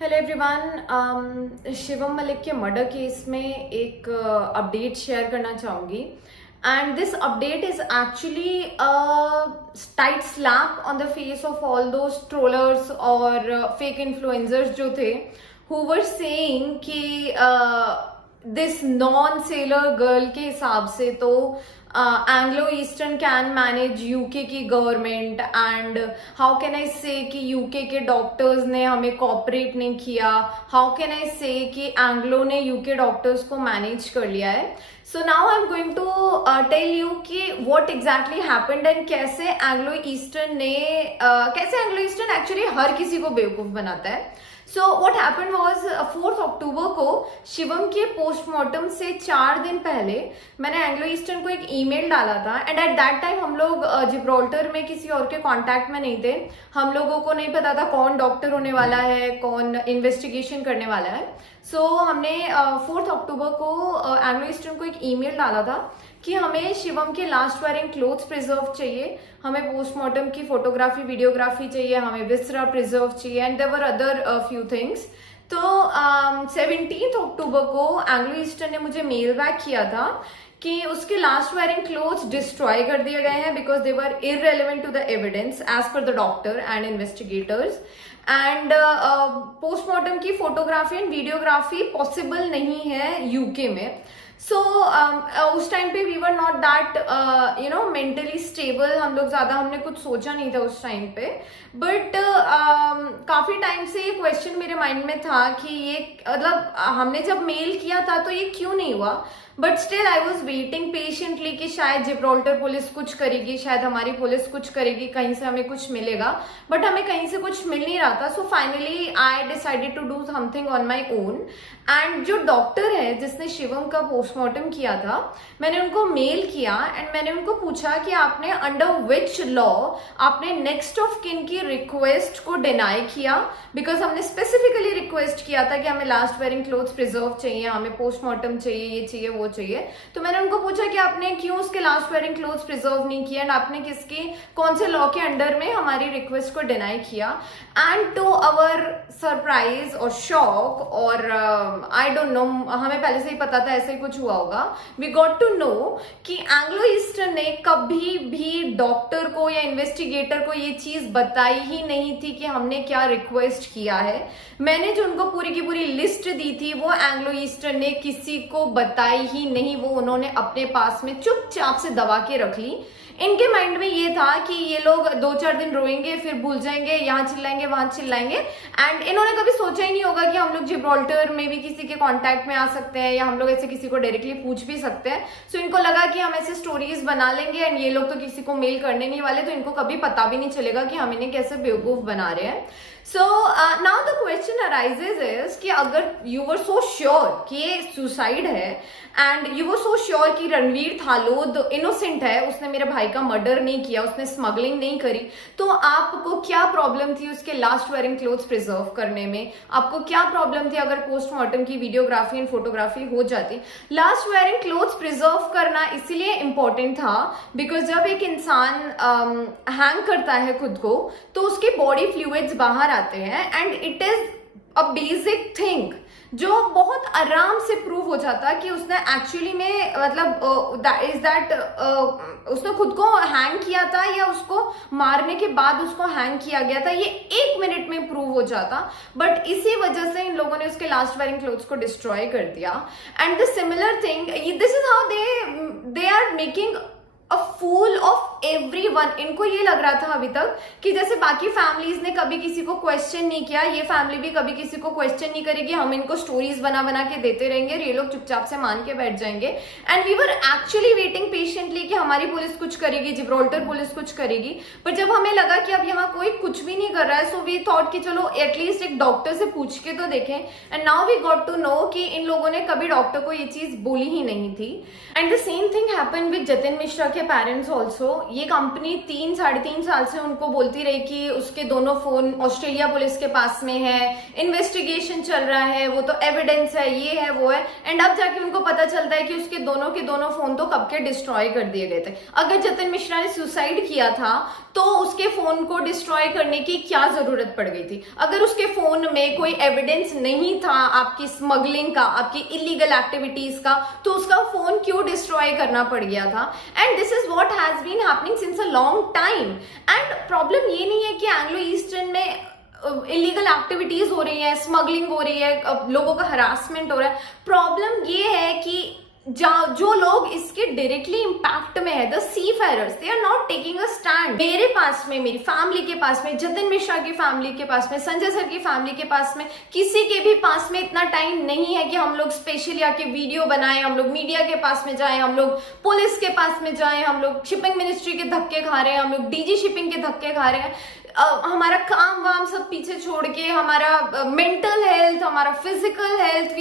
Hello everyone, Shivam Malik के murder case में एक अपडेट शेयर करना चाहूँगी and this update is actually tight slap on the face of all those trollers और fake influencers जो थे हु वर सेइंग कि दिस नॉन सेलर गर्ल के हिसाब से तो Anglo Eastern can manage UK की government and how can I say कि यूके के डॉक्टर्स ने हमें कॉपरेट नहीं किया, हाउ कैन आई से कि एंग्लो ने यूके डॉक्टर्स को मैनेज कर लिया है. So now I am going to tell you कि व्हाट एग्जैक्टली हैपेंड एंड कैसे एंग्लो ईस्टर्न एक्चुअली हर किसी को बेवकूफ बनाता है. सो व्हाट हैपेंड वाज 4 अक्टूबर को शिवम के पोस्टमार्टम से 4 दिन पहले मैंने एंग्लो ईस्टर्न को एक ईमेल डाला था एंड एट दैट टाइम हम लोग जिब्राल्टर में किसी और के कांटेक्ट में नहीं थे. हम लोगों को नहीं पता था कौन डॉक्टर होने वाला है, कौन इन्वेस्टिगेशन करने वाला है. सो हमने 4 अक्टूबर को एंग्लो ईस्टर्न को एक ईमेल डाला था कि हमें शिवम के लास्ट वेयरिंग क्लोथ्स प्रिजर्व चाहिए, हमें पोस्टमार्टम की फोटोग्राफी वीडियोग्राफी चाहिए, हमें विसरा प्रिजर्व चाहिए and there were other few things. तो 17 अक्टूबर को एंग्लो ईस्टर्न ने मुझे मेल बैक किया था कि उसके लास्ट वेयरिंग क्लोथ्स डिस्ट्रॉय कर दिए गए हैं because they were irrelevant to the evidence as per the doctor and investigators and postmortem की फोटोग्राफी एंड वीडियोग्राफी पॉसिबल नहीं है यूके में. सो उस टाइम पे we were not that mentally stable. हम लोग ज्यादा हमने कुछ सोचा नहीं था उस टाइम पे. बट काफी टाइम से ये क्वेश्चन मेरे माइंड में था कि ये मतलब हमने जब मेल किया था तो ये क्यों नहीं हुआ. But still I was waiting patiently कि शायद जिब्राल्टर पुलिस कुछ करेगी, शायद हमारी पुलिस कुछ करेगी, कहीं से हमें कुछ मिलेगा. बट हमें कहीं से कुछ मिल नहीं रहा था. So finally I decided to do something on my own. And जो डॉक्टर है जिसने शिवम का पोस्टमार्टम किया था, मैंने उनको मेल किया एंड मैंने उनको पूछा कि आपने अंडर विच लॉ आपने नेक्स्ट ऑफ किन की रिक्वेस्ट को डिनाई किया. बिकॉज हमने स्पेसिफिकली रिक्वेस्ट किया था कि हमें लास्ट वेयरिंग क्लोथ्स प्रिजर्व चाहिए, हमें पोस्टमार्टम चाहिए, ये चाहिए वो चाहिए. तो मैंने उनको पूछा कि आपने क्यों उसके लास्ट वेयरिंग क्लोथ्स प्रिजर्व नहीं किया एंड आपने किसके कौन से लॉ के अंडर में हमारी रिक्वेस्ट को डिनाई किया. एंड टू अवर सरप्राइज और शॉक और आई डोंट नो, हमें पहले से ही पता था ऐसे ही कुछ हुआ होगा, वी गॉट टू नो कि एंग्लो ईस्टर्न ने कभी भी डॉक्टर को या इन्वेस्टिगेटर को ये चीज बताई ही नहीं थी कि हमने क्या रिक्वेस्ट किया है. मैंने जो उनको पूरी की पूरी लिस्ट दी थी वो एंग्लो ईस्टर्न ने किसी को बताई ही नहीं. वो उन्होंने अपने पास में चुपचाप से दबा के रख ली. इनके माइंड में ये था कि ये लोग 2-4 दिन रोएंगे, फिर भूल जाएंगे, यहाँ चिल्लाएंगे वहां चिल्लाएंगे. एंड इन्होंने कभी सोचा ही नहीं होगा कि हम लोग जिब्राल्टर में भी किसी के कांटेक्ट में आ सकते हैं या हम लोग ऐसे किसी को डायरेक्टली पूछ भी सकते हैं. सो इनको लगा कि हम ऐसे स्टोरीज बना लेंगे एंड ये लोग तो किसी को मेल करने नहीं वाले, तो इनको कभी पता भी नहीं चलेगा कि हम इन्हें कैसे बेवकूफ बना रहे हैं. So now the question arises is कि अगर यू वर सो श्योर कि ये सुसाइड है and you were so sure कि रणवीर थालोद इनोसेंट है, उसने मेरे भाई का मर्डर नहीं किया, उसने स्मगलिंग नहीं करी, तो आपको क्या प्रॉब्लम थी उसके लास्ट वेयरिंग क्लोथ्स प्रिजर्व करने में? आपको क्या प्रॉब्लम थी अगर पोस्टमार्टम की वीडियोग्राफी एंड फोटोग्राफी हो जाती? लास्ट वेयरिंग क्लोथ्स प्रिजर्व करना इसीलिए इंपॉर्टेंट था बिकॉज जब एक इंसान हैंग करता है खुद को तो उसके बॉडी फ्लूइड्स बाहर आते हैं and it is a basic thing जो बहुत आराम से प्रूव हो जाता कि उसने एक्चुअली में मतलब उसने खुद को हैंग किया था या उसको मारने के बाद उसको हैंग किया गया था, ये 1 मिनट में प्रूव हो जाता. बट इसी वजह से इन लोगों ने उसके लास्ट वेयरिंग क्लोथ्स को डिस्ट्रॉय कर दिया. And the similar thing, this is how they are making a fool of everyone. इनको ये लग रहा था अभी तक कि जैसे बाकी फैमिलीज ने कभी किसी को क्वेश्चन नहीं किया, ये फैमिली भी कभी किसी को क्वेश्चन नहीं करेगी, हम इनको स्टोरीज बना बना के देते रहेंगे और ये लोग चुपचाप से मान के बैठ जाएंगे. And we were actually waiting patiently कि हमारी पुलिस कुछ करेगी, जिब्राल्टर पुलिस कुछ करेगी. पर जब हमें लगा कि अब यहाँ कोई कुछ भी नहीं कर रहा है, सो वी थॉट कि चलो एटलीस्ट एक डॉक्टर से पूछ के तो देखें. And now we got to know कि इन लोगों ने कभी डॉक्टर को ये चीज बोली ही नहीं थी. And the same thing happened with Jatin Mishra के पेरेंट्स ऑल्सो. ये कंपनी 3-3.5 साल से उनको बोलती रही कि उसके दोनों फोन ऑस्ट्रेलिया पुलिस के पास में है, इन्वेस्टिगेशन चल रहा है, वो तो एविडेंस है, ये है वो है, एंड अब जाके उनको पता चलता है कि उसके दोनों के दोनों फोन तो कब के डिस्ट्रॉय कर दिए गए थे। अगर जतिन मिश्रा ने सुसाइड किया था तो उसके फोन को डिस्ट्रॉय करने की क्या जरूरत पड़ गई थी? अगर उसके फोन में कोई एविडेंस नहीं था आपकी स्मगलिंग का, आपकी इलीगल एक्टिविटीज का, तो उसका फोन क्यों डिस्ट्रॉय करना पड़ गया था? And this is what has been happening since a long time. And problem ये नहीं है कि एंग्लो ईस्टर्न में इलीगल एक्टिविटीज हो रही है, स्मगलिंग हो रही है, लोगों का हरासमेंट हो रहा है। प्रॉब्लम ये है कि जो लोग इसके डायरेक्टली इंपैक्ट में है, the seafarers, they are not taking a stand. मेरे पास में, मेरी फैमिली के पास में, जतिन मिश्रा की फैमिली के पास में, संजय सर की फैमिली के पास में, किसी के भी पास में इतना टाइम नहीं है कि हम लोग स्पेशली आके वीडियो बनाएं, हम लोग मीडिया के पास में जाएं, हम लोग पुलिस के पास में जाएं, हम लोग शिपिंग मिनिस्ट्री के धक्के खा रहे हैं, हम लोग डीजी शिपिंग के धक्के खा रहे हैं। हमारा काम वाम सब पीछे छोड़ के हमारा मेंटल हेल्थ, हमारा physical health,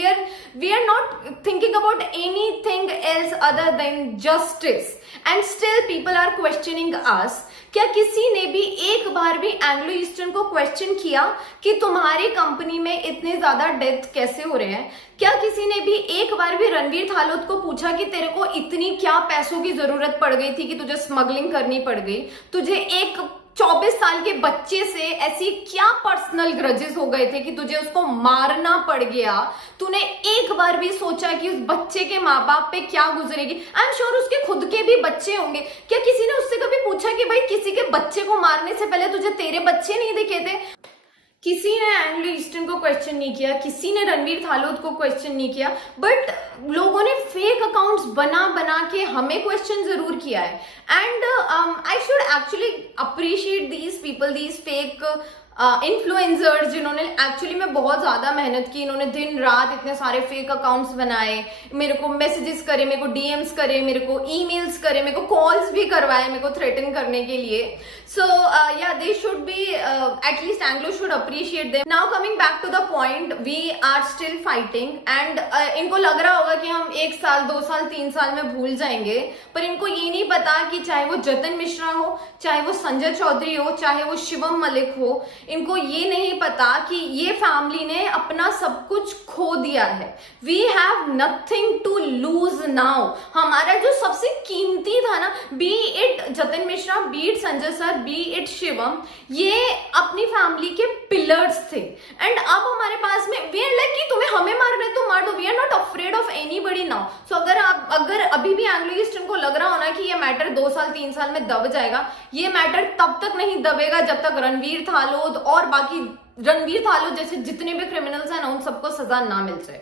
we are not thinking about anything else other than justice, and still people are questioning us. क्या किसी ने भी एक बार भी एंग्लो ईस्टर्न को क्वेश्चन किया कि तुम्हारी कंपनी में इतने ज्यादा डेथ कैसे हो रहे हैं? क्या किसी ने भी एक बार भी रणवीर थालोत को पूछा कि तेरे को इतनी क्या पैसों की जरूरत पड़ गई थी कि तुझे स्मगलिंग करनी पड़ गई? तुझे एक 24 साल के बच्चे से ऐसी क्या पर्सनल ग्रजेस हो गए थे कि तुझे उसको मारना पड़ गया? तूने एक बार भी सोचा कि उस बच्चे के माँ बाप पे क्या गुजरेगी? आई एम श्योर उसके खुद के भी बच्चे होंगे। क्या किसी ने उससे कभी पूछा कि भाई किसी के बच्चे को मारने से पहले तुझे तेरे बच्चे नहीं दिखे थे? किसी ने एंग्लो ईस्टर्न को क्वेश्चन नहीं किया, किसी ने रणवीर थालोत को क्वेश्चन नहीं किया, बट लोगों ने फेक अकाउंट्स बना बना के हमें क्वेश्चन जरूर किया है। And I should actually appreciate these people, these fake influencers, जिन्होंने एक्चुअली में बहुत ज्यादा मेहनत की। इन्होंने दिन रात इतने सारे फेक अकाउंट्स बनाए, मेरे को मैसेजेस करे, मेरे को डीएम्स करे, मेरे को ईमेल्स करे, मेरे को कॉल्स भी करवाए मेरे को थ्रेटन करने के लिए। So yeah they should be, at least Anglo should appreciate them. Now coming back to the point, we are still fighting, and इनको लग रहा होगा कि हम 1 साल 2 साल 3 साल में भूल जाएंगे, पर इनको ये नहीं पता कि चाहे वो जतिन मिश्रा हो, चाहे वो संजय चौधरी हो, चाहे वो शिवम मलिक हो, इनको ये नहीं पता कि ये फैमिली ने अपना सब कुछ खो दिया है। We have nothing to lose now. हमारा जो सबसे कीमती था ना, be it Jatin Mishra, be it Sanjay sir, be it Shivam, ये अपनी फैमिली के पिलर्स थे। एंड अब हमारे पास में वी आर लाइक कि तुम्हें हमें मारना है तो मार दो, we are not afraid of anybody now. So अगर अभी भी एंग्लो ईस्टर्न को लग रहा हो ना कि ये मैटर 2 साल 3 साल में दब जाएगा, ये मैटर तब तक नहीं दबेगा जब तक रणवीर थालोद और बाकी रणवीर थालोद जैसे जितने भी क्रिमिनल्स हैं ना, उन सबको सजा ना मिल जाए।